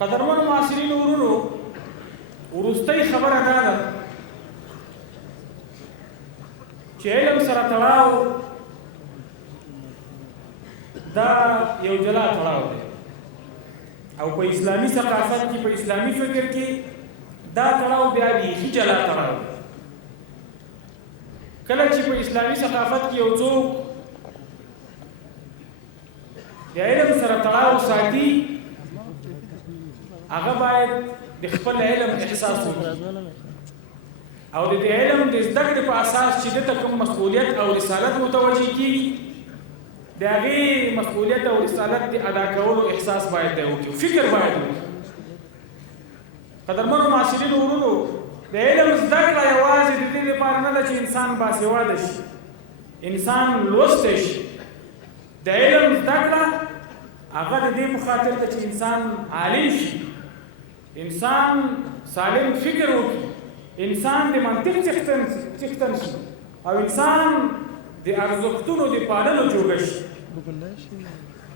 قدرمنو معاصرینو ورونو وروستۍ خبره دا ده چې علم سره تړاو دا یو جلا تړاو دی او په اسلامي ثقافت کې په اسلامي فکر کې دا تړاو بیا بیخي جلا تړاو دی. کله چې په اسلامي ثقافت کې یو څوک د علم سره تړاو ساتي هغه باید د خپل علم احساس وکړي او د علم د زده کړې په اساس چې دته کوم مسؤلیت او رسالت متوجه کیږي د هغې مسؤلیت او رسالت د ادا کولو احساس باید دی وکړي، فکر باید وکړي. قدرمنو معاصرینو ورونو د علم زده کړه یوازې د دې لپاره نه ده چې انسان باسواده شي، انسان لوستی شي. د علم زده کړه هغه د دې په خاطر ده چې انسان عالم شي، انسان سالم فکر وکړي، انسان د منطق څښتن شي او انسان د ارزښتونو د پاللو جوګه شي.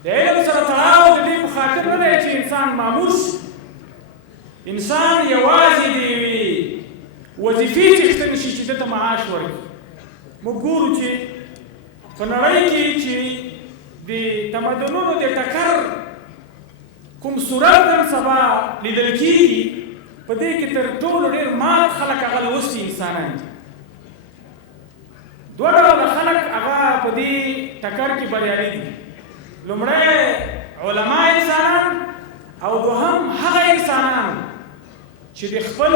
د علم سره تړاو د دې په خاطر نه دی چې انسان مامور شي، انسان یوازې د یوې وظیفې څښتن شي چې دته معاش ورکړي. موږ ګورو چې په نړۍ کې چې د تمدنونو د ټکر کوم صورت نن سبا لیدل کېږي په دې کې تر ټولو ډېر مات خلک هغه لوستي انسانان دي. دوه ډوله خلک هغه په دې ټکر کې بریالي دي. لومړی علما انسانان او دوهم هغه انسانان چې د خپل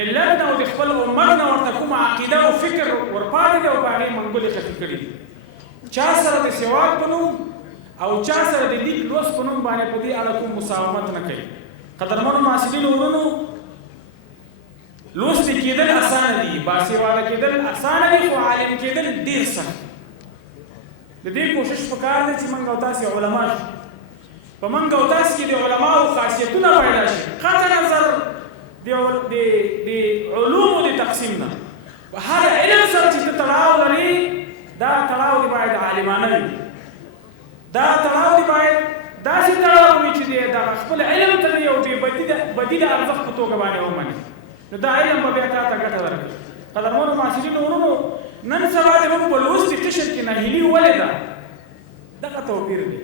ملت نه او د خپل امت نه ورته کومه عقیده او فکر ورپاتې دی او په هغې منګولې خفې کړي دي. چا سره د سواد په نوم او چا سره د لیک لوست په نوم باندې په دې اړه کوم مساومت نه کوي. قدرمنو معاصرینو ورونو لوستي کېدل اسانه دي، باسواده کېدل اسانه دي، خو عالم کېدل ډېر سخت. د دې کوشش پکار دی چې موږ او تاسې علما شو، په موږ او تاسې کې د علماو خاصیتونه پیدا شي. قطع نظر د علومو د تقسیم نه په هر علم سره چې ته تړاو لري دا تړاو دی باید عالمانه وي، دا تړاو دی باید داسې تړاو وي چې د خپل علم ته یو بدیله ارزښت په توګه باندې ومني، نو دا علم به بیا تا ته ګټه درکړي. قدرمنو معاصرینو ورونو نن سبا د موږ په لوستي قشر کې ناهیلي ولې ده؟ دغه توپیر دی.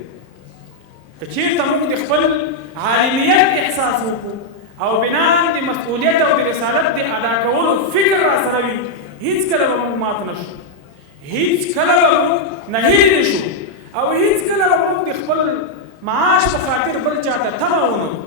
که چېرته موږ د خپل عالمیت احساس وکړو او بنا د مسؤلیت او د رسالت د ادا کولو فکر را سره وي، هیڅکله به موږ مات نه شو، هیڅکله به موږ نهیلي نه شو او هیڅکله به موږ د خپل معاش په خاطر بل چاته تمه ونه کړو.